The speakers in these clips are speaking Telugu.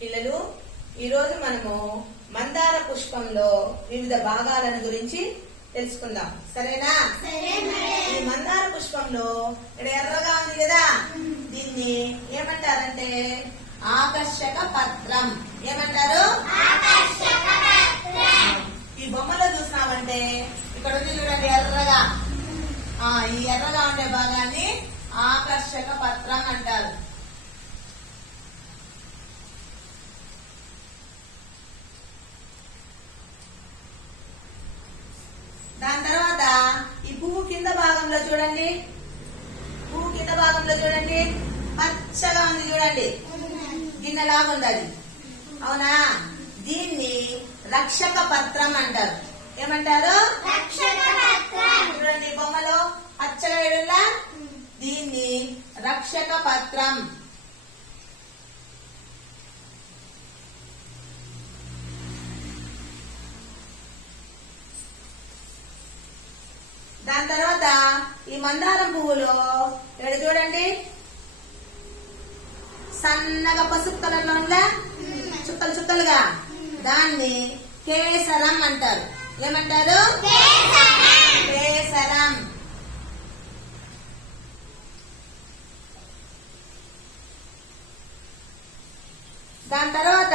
పిల్లలు ఈరోజు మనము మందార పుష్పంలో వివిధ భాగాలను గురించి తెలుసుకుందాం. సరేనా? ఈ మందార పుష్పంలో ఇక్కడ ఎర్రగా ఉంది కదా? దీన్ని ఏమంటారంటే ఆకర్షక పత్రం. ఏమంటారు? ఈ బొమ్మలో చూసినామంటే ఇక్కడ ఉంది చూడండి ఎర్రగా. ఆ ఈ ఎర్రగా ఉండే భాగాన్ని ఆకర్షక పత్రం అంటారు దాని తర్వాత ఈ పువ్వు కింద భాగంలో చూడండి. పువ్వు కింద భాగంలో చూడండి. పచ్చగా ఉంది చూడండి. గిన్నెలాగా ఉంది అది. అవునా? దీన్ని రక్షక పత్రం అంటారు. ఏమంటారు? చూడండి బొమ్మలో. పచ్చగా ఎడులా దీన్ని రక్షక పత్రం. దాని తర్వాత ఈ మందారం పువ్వులో ఇక్కడ చూడండి. సన్నగా పసుపు కలర్లో ఉందా? చుక్కలు చుక్కలుగా. దాన్ని కేసరం అంటారు. ఏమంటారు? కేసరం. దాని తర్వాత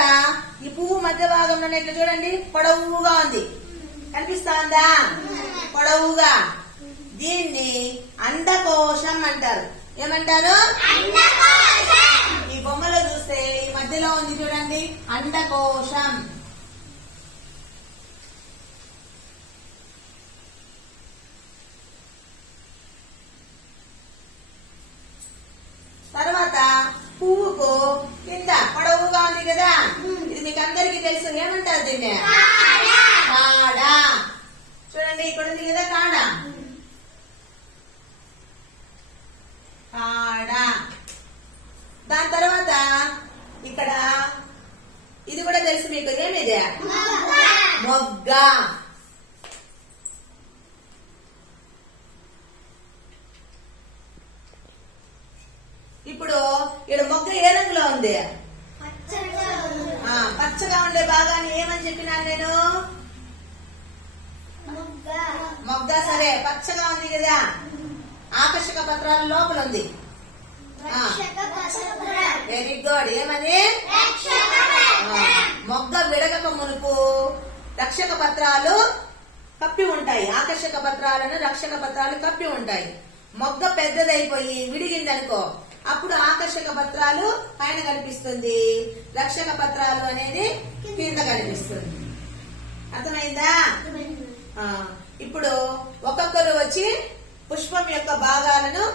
ఈ పువ్వు మధ్య భాగంలోనే ఇట్లా చూడండి? పొడవుగా ఉంది. కనిపిస్తా ఉందా? పొడవుగా. దీన్ని అండకోశం అంటారు. ఏమంటారు? ఈ బొమ్మలో చూస్తే ఈ మధ్యలో ఉంది చూడండి అండకోశం. తర్వాత పువ్వుకు కింద పొడవుగా ఉంది కదా. ఇది మీకు అందరికీ తెలుసు. ఏమంటారు దీన్ని కాడ చూడండి ఇక్కడ ఉంది కదా కాడ కాడ దాని తర్వాత ఇక్కడ ఇది కూడా తెలుసు ఏమిది మొగ్గ ఇప్పుడు ఇక్కడ మొగ్గ ఏ రంగులో ఉంది పచ్చగా ఉండే భాగాన్ని ఏమని చెప్పినాను నేను మొగ్గ సరే పచ్చగా ఉంది కదా ఆకర్షక పత్రాల లోపల ఉంది వెరీ గుడ్ ఏమని రక్షక పత్రాలు కప్పి ఉంటాయి. ఆకర్షక పత్రాలను రక్షక పత్రాలు కప్పి ఉంటాయి. మొగ్గ పెద్దదైపోయి విడిగిందనుకో అప్పుడు ఆకర్షక పత్రాలు పైన కనిపిస్తుంది. రక్షక పత్రాలు అనేది కింద కనిపిస్తుంది. అర్థమైందా? ఇప్పుడు ఒక్కొక్కరు వచ్చి పుష్పం యొక్క భాగాలను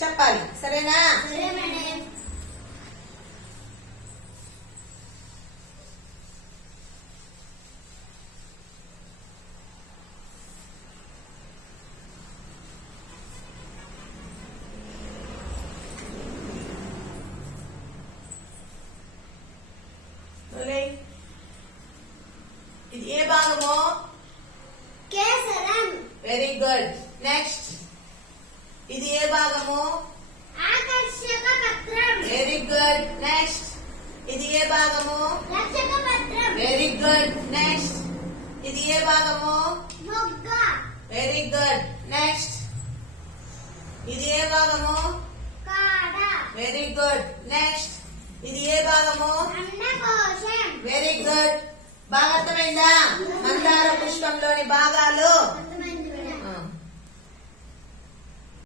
చెప్పాలి. సరేనా ఓకే. ఇది ఏ భాగము కేసరం వెరీ గుడ్ నెక్స్ట్ ఇది ఏ భాగము ఆకర్షక పత్రం వెరీ గుడ్ నెక్స్ట్ ఇది ఏ భాగము? వెరీ గుడ్ నెక్స్ట్ ఇది ఏ భాగము? వెరీ గుడ్ నెక్స్ట్ ఇది ఏ భాగము? వెరీ గుడ్ నెక్స్ట్ ఇది ఏ భాగము? వెరీ గుడ్ బాగా అర్థమైందా? మన